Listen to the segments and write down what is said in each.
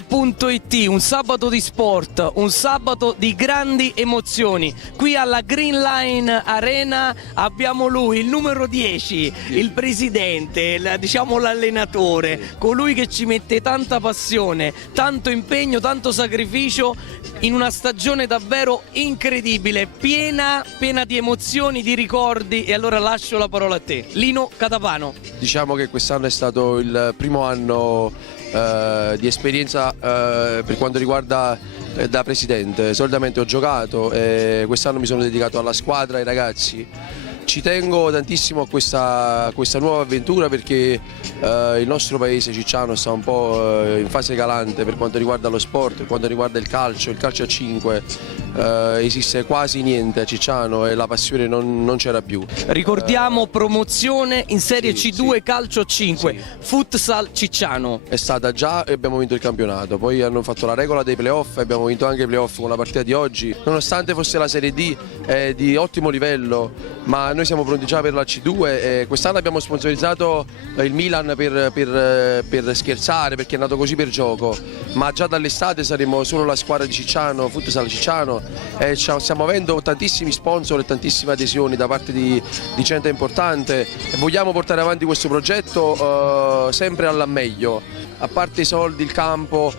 StreetNews.it, un sabato di sport, un sabato di grandi emozioni. Qui alla Green Line Arena abbiamo lui, il numero 10, il presidente, diciamo l'allenatore, colui che ci mette tanta passione, tanto impegno, tanto sacrificio in una stagione davvero incredibile, piena di emozioni, di ricordi. E allora lascio la parola a te, Lino Catapano. Diciamo che quest'anno è stato il primo anno di esperienza per quanto riguarda da presidente. Solitamente ho giocato e quest'anno mi sono dedicato alla squadra, ai ragazzi. Ci tengo tantissimo a questa nuova avventura perché il nostro paese Cicciano sta un po' in fase calante per quanto riguarda lo sport, per quanto riguarda il calcio a 5. Esiste quasi niente a Cicciano e la passione non c'era più. Ricordiamo promozione in Serie C2 sì. calcio a 5, Sì. Futsal Cicciano. È stata già e abbiamo vinto il campionato, poi hanno fatto la regola dei playoff e abbiamo vinto anche i playoff con la partita di oggi. Nonostante fosse la Serie D di ottimo livello, ma noi siamo pronti già per la C2 e quest'anno abbiamo sponsorizzato il Milan per scherzare, perché è nato così per gioco, ma già dall'estate saremo solo la squadra di Cicciano, Futsal Cicciano, e stiamo avendo tantissimi sponsor e tantissime adesioni da parte di gente importante e vogliamo portare avanti questo progetto sempre alla meglio. A parte i soldi, il campo,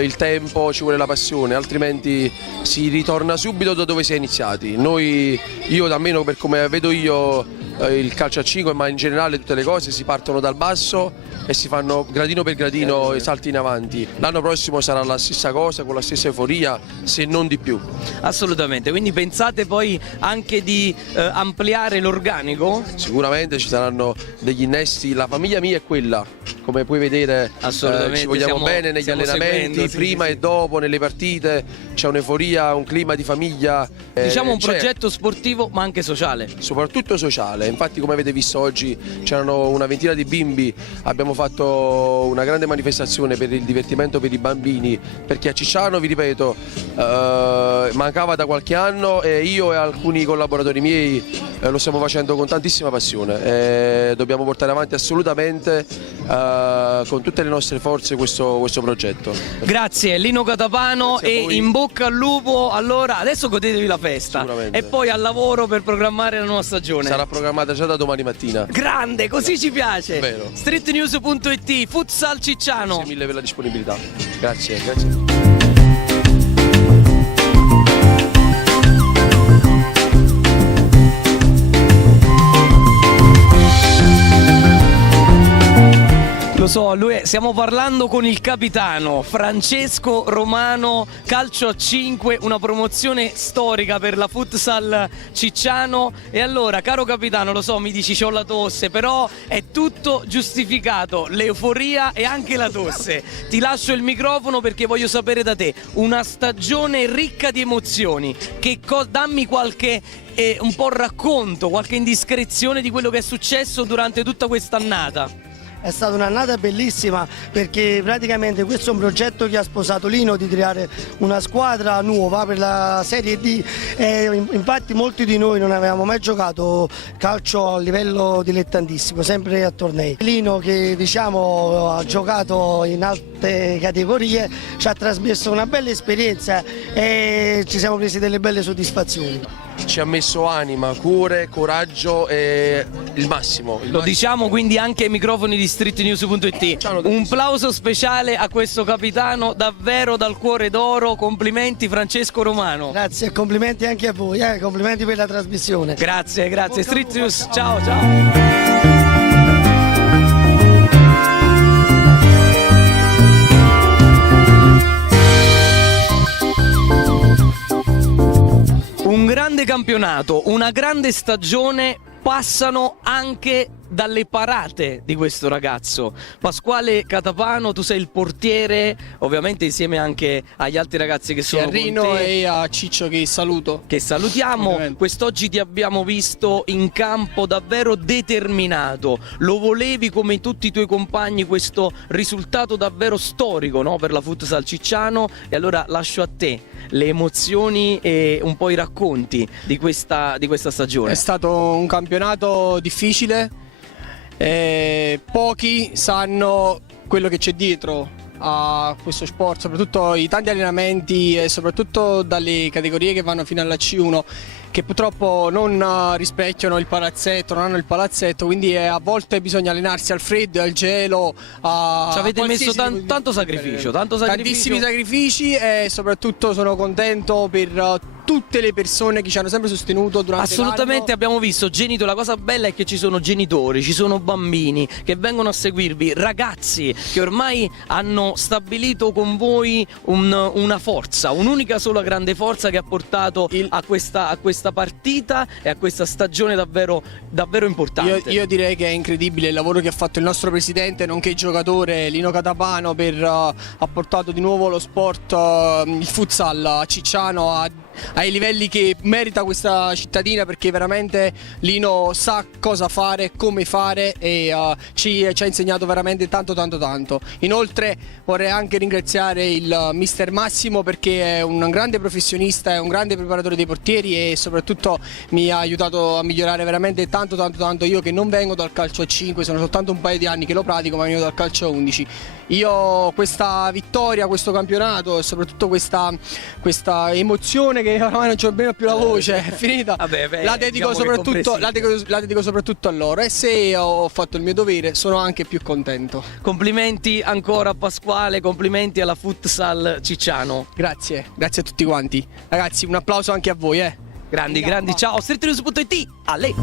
il tempo, ci vuole la passione, altrimenti si ritorna subito da dove si è iniziati. Io almeno per come vedo io il calcio a 5, ma in generale tutte le cose si partono dal basso e si fanno gradino per gradino i salti in avanti. L'anno prossimo sarà la stessa cosa, con la stessa euforia, se non di più. Assolutamente, quindi pensate poi anche di ampliare l'organico? Sicuramente ci saranno degli innesti, la famiglia mia è quella, come puoi vedere ci vogliamo bene negli allenamenti, prima e dopo, nelle partite, c'è un'euforia, un clima di famiglia. Diciamo un progetto sportivo ma anche sociale. Soprattutto sociale, infatti come avete visto oggi c'erano una ventina di bimbi, abbiamo fatto una grande manifestazione per il divertimento per i bambini, perché a Cicciano, vi ripeto, mancava da qualche anno e io e alcuni collaboratori miei lo stiamo facendo con tantissima passione. Dobbiamo portare avanti assolutamente con tutte le nostre forze questo progetto. Grazie Lino Catapano. Grazie e in bocca al lupo. Allora adesso godetevi la festa e poi al lavoro per programmare la nuova stagione. Sarà programmata già da domani mattina. Grande, così ci piace. Vero. StreetNews.it, Futsal Cicciano. Grazie mille per la disponibilità. Grazie. Lo so, stiamo parlando con il capitano Francesco Romano, calcio a 5, una promozione storica per la Futsal Cicciano. E allora, caro capitano, lo so, mi dici c'ho la tosse, però è tutto giustificato, l'euforia e anche la tosse. Ti lascio il microfono perché voglio sapere da te, una stagione ricca di emozioni, dammi qualche un po' racconto, qualche indiscrezione di quello che è successo durante tutta quest'annata. È stata un'annata bellissima perché praticamente questo è un progetto che ha sposato Lino di creare una squadra nuova per la Serie D e infatti molti di noi non avevamo mai giocato calcio a livello dilettantissimo, sempre a tornei. Lino, che diciamo ha giocato in alte categorie, ci ha trasmesso una bella esperienza e ci siamo presi delle belle soddisfazioni. Ci ha messo anima, cuore, coraggio e il massimo. Lo diciamo quindi anche ai microfoni di StreetNews.it. Un plauso speciale a questo capitano, davvero dal cuore d'oro. Complimenti Francesco Romano. Grazie e complimenti anche a voi, complimenti per la trasmissione. Grazie. Street News, ciao. Un grande campionato, una grande stagione passano anche dalle parate di questo ragazzo. Pasquale Catapano, tu sei il portiere, ovviamente insieme anche agli altri ragazzi che sono a Rino con te, e a Ciccio che saluto. che salutiamo. Quest'oggi ti abbiamo visto in campo davvero determinato, lo volevi come tutti i tuoi compagni questo risultato davvero storico, no? Per la Futsal Cicciano. E allora lascio a te le emozioni e un po' i racconti di questa stagione. È stato un campionato difficile, pochi sanno quello che c'è dietro a questo sport, soprattutto i tanti allenamenti e soprattutto dalle categorie che vanno fino alla C1, che purtroppo non rispecchiano il palazzetto, non hanno il palazzetto, quindi a volte bisogna allenarsi al freddo e al gelo. Ci avete messo tanto sacrificio, tantissimi sacrifici, e soprattutto sono contento per tutte le persone che ci hanno sempre sostenuto durante Assolutamente, l'anno. abbiamo visto genitori, la cosa bella è che ci sono genitori, ci sono bambini che vengono a seguirvi, ragazzi che ormai hanno stabilito con voi una forza, un'unica sola grande forza che ha portato a questa partita e a questa stagione davvero importante. Io direi che è incredibile il lavoro che ha fatto il nostro presidente nonché giocatore Lino Catapano, ha portato di nuovo lo sport, il futsal a Cicciano ai livelli che merita questa cittadina, perché veramente Lino sa cosa fare, come fare, e ci ha insegnato veramente tanto. Inoltre vorrei anche ringraziare il mister Massimo, perché è un grande professionista, è un grande preparatore dei portieri e soprattutto mi ha aiutato a migliorare veramente tanto. Io che non vengo dal calcio a 5, sono soltanto un paio di anni che lo pratico, ma vengo dal calcio a 11. Io questa vittoria, questo campionato e soprattutto questa emozione che ormai non c'ho nemmeno più la voce, è finita. La dedico soprattutto a loro, e se ho fatto il mio dovere sono anche più contento. Complimenti ancora a Pasquale, complimenti alla Futsal Cicciano. Grazie a tutti quanti. Ragazzi, un applauso anche a voi, Grandi, ciao, streetnews.it, a lei.